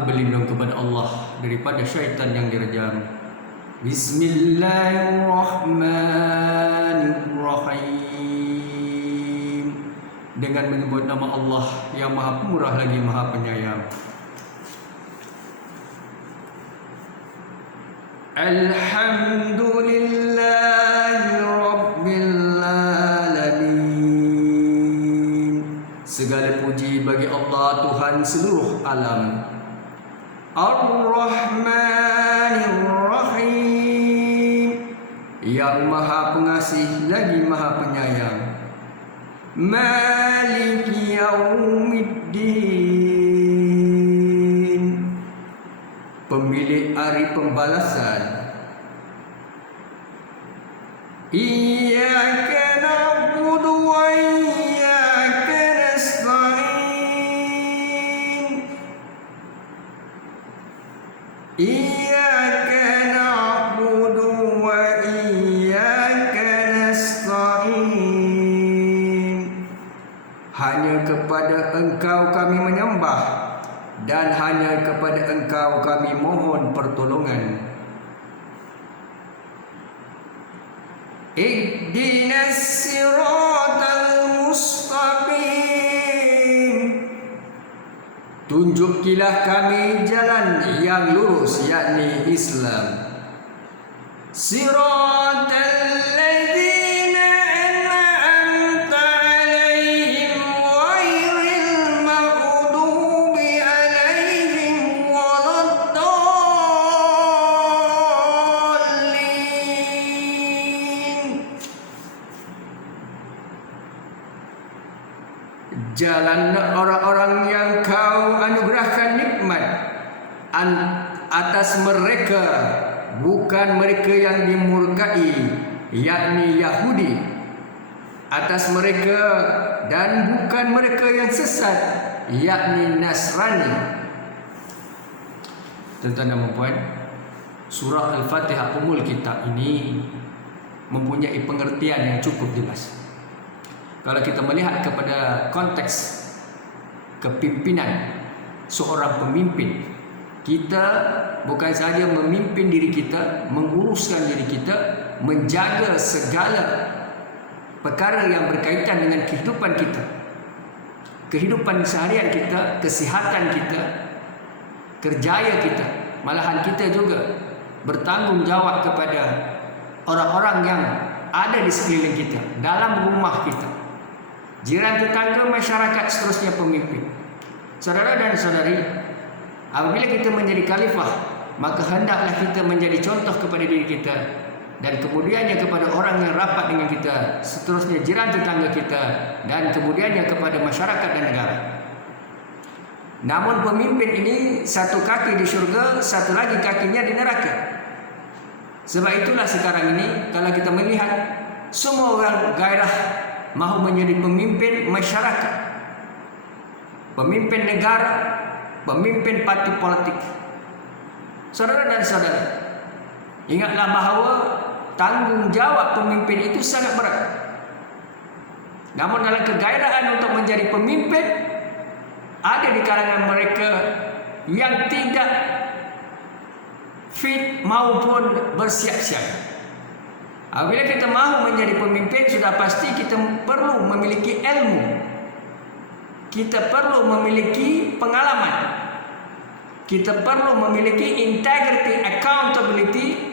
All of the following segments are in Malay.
Aku berlindung kepada Allah daripada syaitan yang direjam. Bismillahirrahmanirrahim. Dengan menyebut nama Allah yang Maha Pemurah lagi Maha Penyayang. Alhamdulillahi Rabbil Alamin. Segala puji bagi Allah Tuhan seluruh alam. Ar-Rahmanir-Rahim, yang Maha Pengasih lagi Maha Penyayang. Maliki Yaumiddin, pemilik hari pembalasan. Iyyaka na'budu wa iyyaka nasta'in. Iyyaka na'budu wa iyyaka nasta'in. Hanya kepada Engkau kami menyembah dan hanya kepada Engkau kami mohon pertolongan. Ihdinas siratal mustaqim, tunjukilah kami jalan yang lurus, yakni Islam. Siratal ladzina an'amta 'alaihim ghairil maghdubi 'alaihim waladdallin. Jalan orang-orang yang Kau anugerahkan nikmat atas mereka, bukan mereka yang dimurkai, yakni Yahudi, atas mereka, dan bukan mereka yang sesat, yakni Nasrani. Tuan-tuan dan puan, surah Al-Fatihah Ummul Kitab ini mempunyai pengertian yang cukup jelas. Kalau kita melihat kepada konteks kepimpinan seorang pemimpin, kita bukan saja memimpin diri kita, menguruskan diri kita, menjaga segala perkara yang berkaitan dengan kehidupan kita, kehidupan seharian kita, kesihatan kita, kerjaya kita. Malahan kita juga bertanggungjawab kepada orang-orang yang ada di sekeliling kita, dalam rumah kita, jiran tetangga, masyarakat, seterusnya pemimpin. Saudara dan saudari, apabila kita menjadi khalifah, maka hendaklah kita menjadi contoh kepada diri kita dan kemudiannya kepada orang yang rapat dengan kita, seterusnya jiran tetangga kita, dan kemudiannya kepada masyarakat dan negara. Namun pemimpin ini satu kaki di syurga, satu lagi kakinya di neraka. Sebab itulah sekarang ini kalau kita melihat semua orang gairah mahu menjadi pemimpin masyarakat, pemimpin negara, pemimpin parti politik. Saudara dan saudara, ingatlah bahawa tanggungjawab pemimpin itu sangat berat. Namun dalam kegairahan untuk menjadi pemimpin, ada di kalangan mereka yang tidak fit maupun bersiap-siap. Apabila kita mahu menjadi pemimpin, sudah pasti kita perlu memiliki ilmu, kita perlu memiliki pengalaman, kita perlu memiliki integrity, accountability,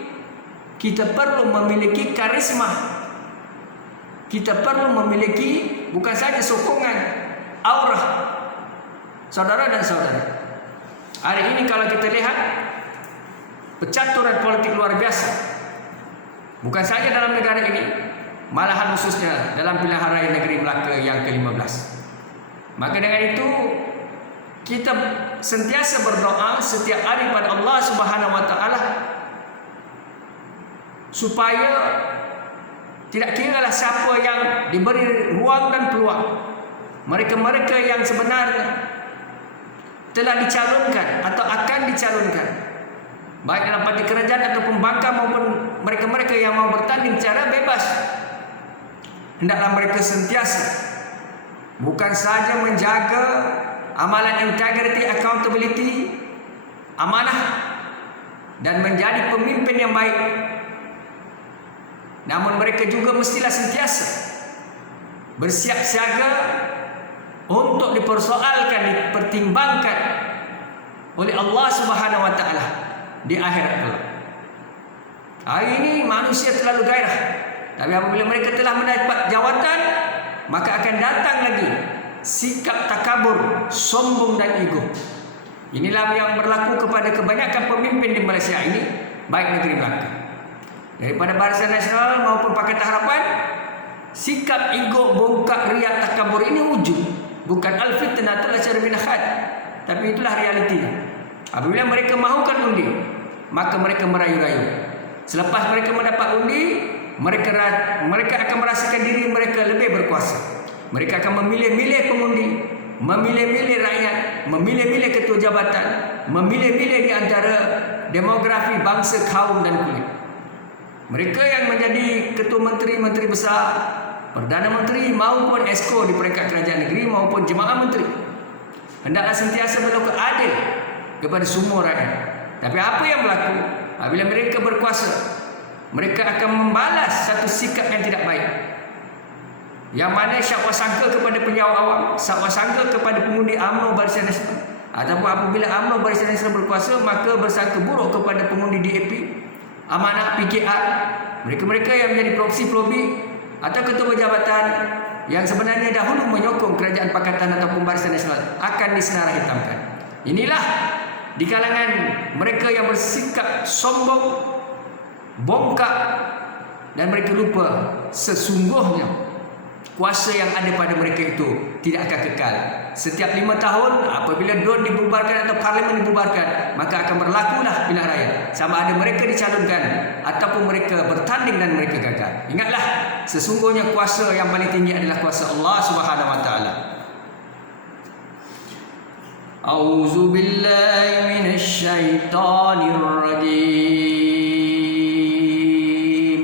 kita perlu memiliki karisma, kita perlu memiliki bukan saja sokongan, aura. Saudara dan saudara, hari ini kalau kita lihat percaturan politik luar biasa, bukan saja dalam negara ini, malahan khususnya dalam pilihan raya negeri Melaka yang ke-15. Maka dengan itu kita sentiasa berdoa setiap hari pada Allah Subhanahu wa taala supaya tidak kiralah siapa yang diberi ruang dan peluang, mereka-mereka yang sebenarnya telah dicalonkan atau akan dicalonkan, baik dalam parti kerajaan ataupun bangka maupun mereka-mereka yang mau bertanding secara bebas, hendaklah mereka sentiasa bukan saja menjaga amalan integrity, accountability, amanah dan menjadi pemimpin yang baik. Namun mereka juga mestilah sentiasa bersiap siaga untuk dipersoalkan, dipertimbangkan oleh Allah Subhanahu wa taala di akhirat kelak. Hari ini manusia terlalu gairah, tapi apabila mereka telah mendapat jawatan, maka akan datang lagi sikap takabur, sombong dan ego. Inilah yang berlaku kepada kebanyakan pemimpin di Malaysia ini, baik negeri Melaka. Daripada Barisan Nasional maupun Pakatan Harapan, sikap ego, bongkak, riak, takabur ini wujud. Bukan al-fitnatul asyari bin akhad, tapi itulah realitinya. Apabila mereka mahukan undi, maka mereka merayu-rayu. Selepas mereka mendapat undi, mereka akan merasakan diri mereka lebih berkuasa. Mereka akan memilih-milih pengundi, memilih-milih rakyat, memilih-milih ketua jabatan, memilih-milih di antara demografi bangsa, kaum dan kulit. Mereka yang menjadi ketua menteri, menteri besar, Perdana Menteri maupun Esko di peringkat kerajaan negeri maupun jemaah menteri, hendaklah sentiasa berlaku adil kepada semua rakyat. Tapi apa yang berlaku apabila mereka berkuasa? Mereka akan membalas satu sikap yang tidak baik, yang mana syakwa sangka kepada penjawat awam, syakwa sangka kepada pengundi UMNO Barisan Nasional, ataupun apabila UMNO Barisan Nasional berkuasa, maka bersangka buruk kepada pengundi DAP, Amanah, PKR, mereka-mereka yang menjadi proksi-probi atau ketua jabatan yang sebenarnya dahulu menyokong kerajaan pakatan ataupun Barisan Nasional akan disenara hitamkan. Inilah di kalangan mereka yang bersikap sombong, bongkak, dan mereka lupa sesungguhnya kuasa yang ada pada mereka itu tidak akan kekal. Setiap 5 tahun apabila DUN dibubarkan atau Parlimen dibubarkan, maka akan berlakulah pilihan raya. Sama ada mereka dicalonkan ataupun mereka bertanding dan mereka gagal. Ingatlah, sesungguhnya kuasa yang paling tinggi adalah kuasa Allah Subhanahu wa taala. A'udzu billahi minasyaitonir rajim.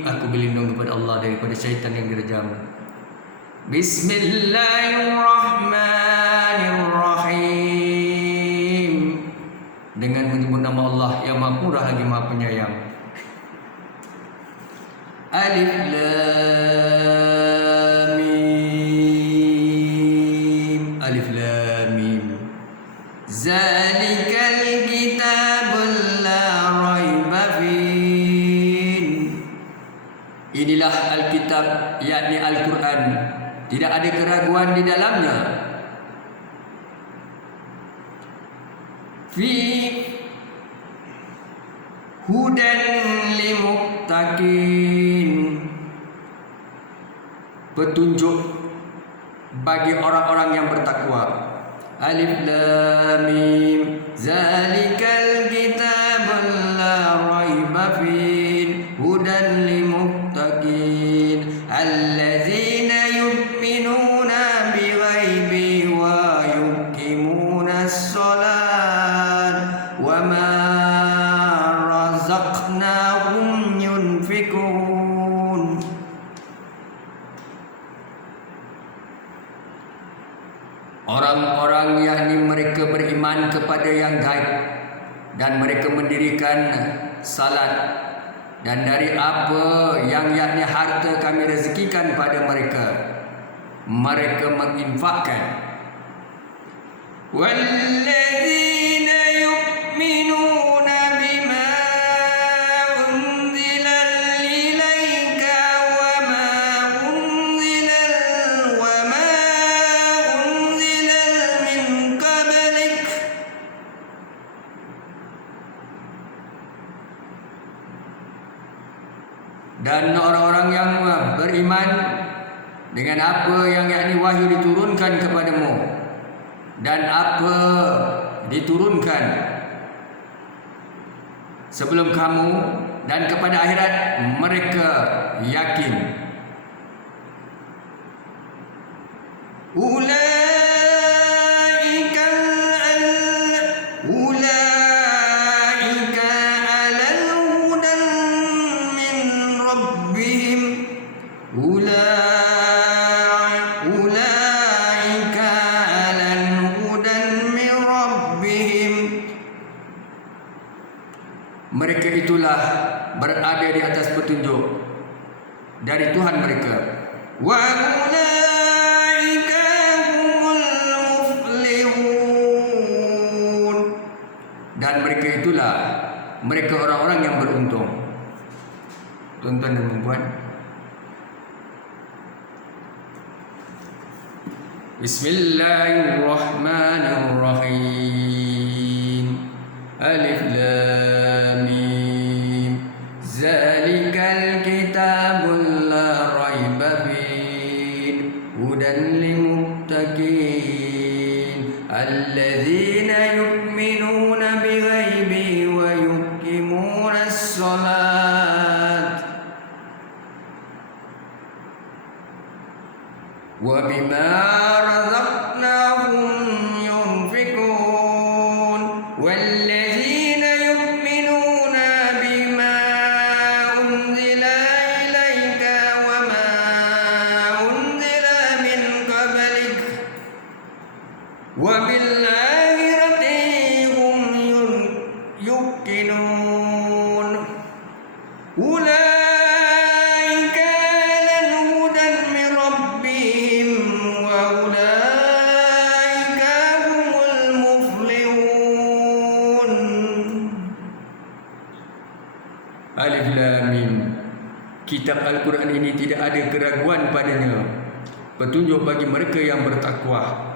Aku berlindung kepada Allah daripada syaitan yang dirajam. Bismillahirrahmanirrahim. Dengan menyebut nama Allah yang Maha Murah lagi Maha Penyayang. Alif Lam Mim. Alif Lam Mim. Zalikal kitabul la raiba fihi. Inilah Alkitab, yakni Al-Quran. Tidak ada keraguan di dalamnya. Fi hudan limuttaqin. Petunjuk bagi orang-orang yang bertakwa. Alif Lam Mim. Zalikal kitabul la raiba fihi hudan limuttaqin allazina yu'minuna bighaibi wa yuqimuna as-salat wa ma razaqnahum yunfikun. Orang-orang yakni mereka beriman kepada yang gaib dan mereka mendirikan salat, dan dari apa yang yakni harta kami rezekikan pada mereka, mereka menginfakkan. Walladzina yu'minuna bima unzila ilaika wa ma unzila min qablik. Dan orang-orang yang beriman dengan apa yang yakni wahyu diturunkan kepadamu dan apa diturunkan sebelum kamu, dan kepada akhirat mereka yakin. itulah berada di atas petunjuk dari Tuhan mereka. Wa ulaika humul muflihun. Dan mereka itulah mereka orang-orang yang beruntung. Tuan-tuan dan puan-puan, Bismillahirrahmanirrahim. Alif Lam Mim. Zalikal kitabul la raiba fihi hudan lil muttaqin alladzina yu'minuna bighaibi wa yuqimuna as-salat wa bima razaqnahum yunfiqun walladzina yu'minuna bima unzila ilaika wa ma unzila min qablik wa bil akhirati hum yuqinun. Ulaika ala hudan min rabbihim wa ulaika humul muflihun. Alif Lam Mim. Kitab Al-Quran ini tidak ada keraguan padanya, petunjuk bagi mereka yang bertakwa,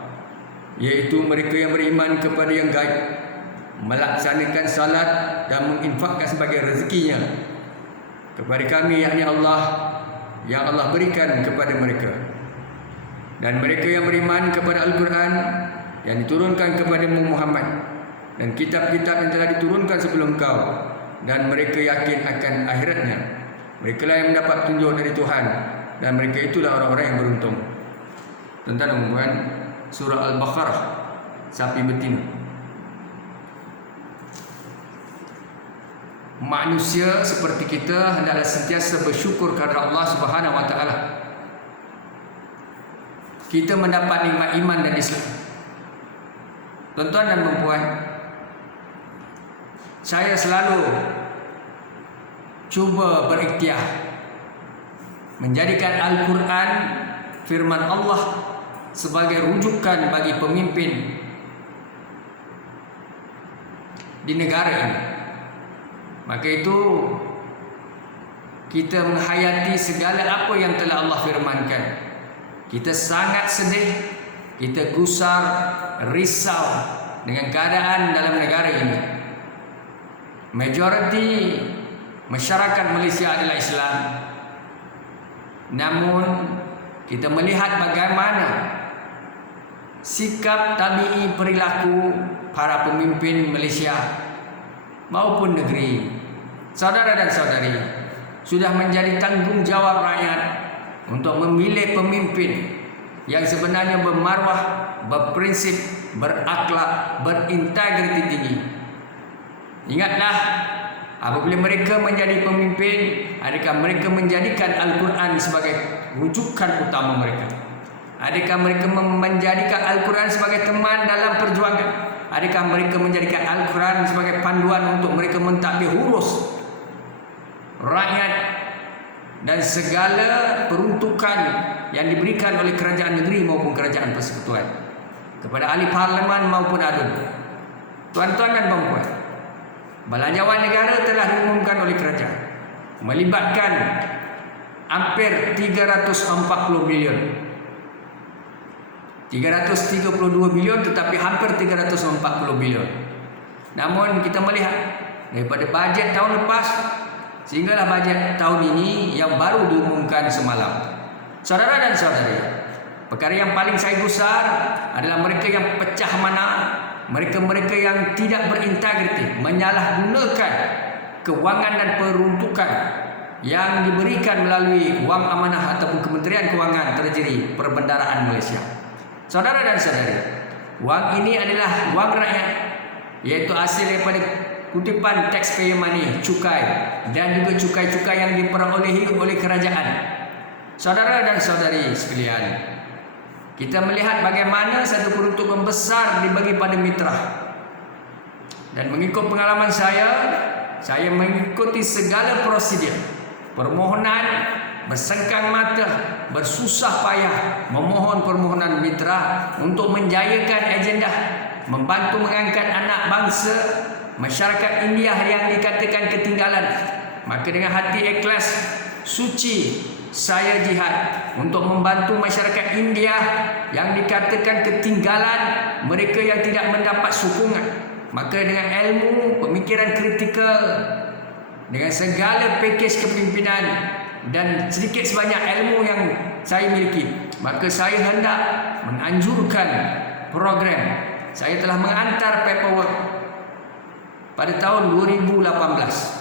yaitu mereka yang beriman kepada yang gaib, melaksanakan salat dan menginfakkan sebagai rezekinya kepada kami, yakni Allah, yang Allah berikan kepada mereka. Dan mereka yang beriman kepada Al-Quran yang diturunkan kepada Muhammad dan kitab-kitab yang telah diturunkan sebelum kau, dan mereka yakin akan akhiratnya. Mereka lah yang mendapat petunjuk dari Tuhan, dan mereka itulah orang-orang yang beruntung. Tuan-tuan dan puan-puan, surah Al-Baqarah, sapi betina. Manusia seperti kita hendaklah sentiasa bersyukur kepada Allah Subhanahu wa taala. Kita mendapat nikmat iman dan Islam. Tuan-tuan dan puan-puan, saya selalu cuba berikhtiar menjadikan Al-Quran, firman Allah, sebagai rujukan bagi pemimpin di negara ini. Maka itu kita menghayati segala apa yang telah Allah firmankan. Kita sangat sedih, kita gusar, risau dengan keadaan dalam negara ini. Majoriti masyarakat Malaysia adalah Islam. Namun kita melihat bagaimana sikap tabi'i perilaku para pemimpin Malaysia maupun negeri. Saudara dan saudari, sudah menjadi tanggungjawab rakyat untuk memilih pemimpin yang sebenarnya bermaruah, berprinsip, berakhlak, berintegriti tinggi. Ingatlah, apabila mereka menjadi pemimpin, adakah mereka menjadikan Al-Quran sebagai rujukan utama mereka? Adakah mereka menjadikan Al-Quran sebagai teman dalam perjuangan? Adakah mereka menjadikan Al-Quran sebagai panduan untuk mereka mentadbir urus rakyat dan segala peruntukan yang diberikan oleh kerajaan negeri maupun kerajaan persekutuan kepada ahli parlimen maupun adun? Tuan-tuan dan puan-puan, belanjawan negara telah diumumkan oleh kerajaan melibatkan hampir 340 bilion. 332 bilion tetapi hampir 340 bilion. Namun kita melihat daripada bajet tahun lepas sehinggalah bajet tahun ini yang baru diumumkan semalam. Saudara dan saudari, perkara yang paling saya gusar adalah mereka yang pecah mana, mereka-mereka yang tidak berintegriti, menyalahgunakan kewangan dan peruntukan yang diberikan melalui wang amanah ataupun Kementerian Kewangan Treasury Perbendaraan Malaysia. Saudara dan saudari, wang ini adalah wang rakyat, iaitu hasil daripada kutipan taxpayer money, cukai, dan juga cukai-cukai yang diperolehi oleh kerajaan. Saudara dan saudari sekalian, kita melihat bagaimana satu peruntukan besar dibagi pada mitra. Dan mengikut pengalaman saya, saya mengikuti segala prosedur permohonan, bersengkang mata, bersusah payah memohon permohonan mitra untuk menjayakan agenda membantu mengangkat anak bangsa masyarakat India yang dikatakan ketinggalan. Maka dengan hati ikhlas suci saya jihad untuk membantu masyarakat India yang dikatakan ketinggalan, mereka yang tidak mendapat sokongan. Maka dengan ilmu, pemikiran kritikal, dengan segala pakej kepimpinan dan sedikit sebanyak ilmu yang saya miliki, maka saya hendak menganjurkan program. Saya telah mengantar paperwork pada tahun 2018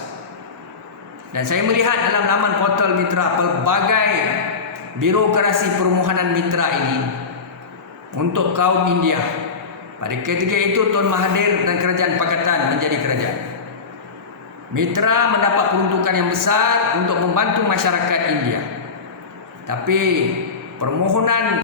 dan saya melihat dalam laman portal mitra pelbagai birokrasi permohonan mitra ini untuk kaum India. Pada ketika itu Tun Mahathir dan Kerajaan Pakatan menjadi kerajaan. Mitra mendapat peruntukan yang besar untuk membantu masyarakat India. Tapi permohonan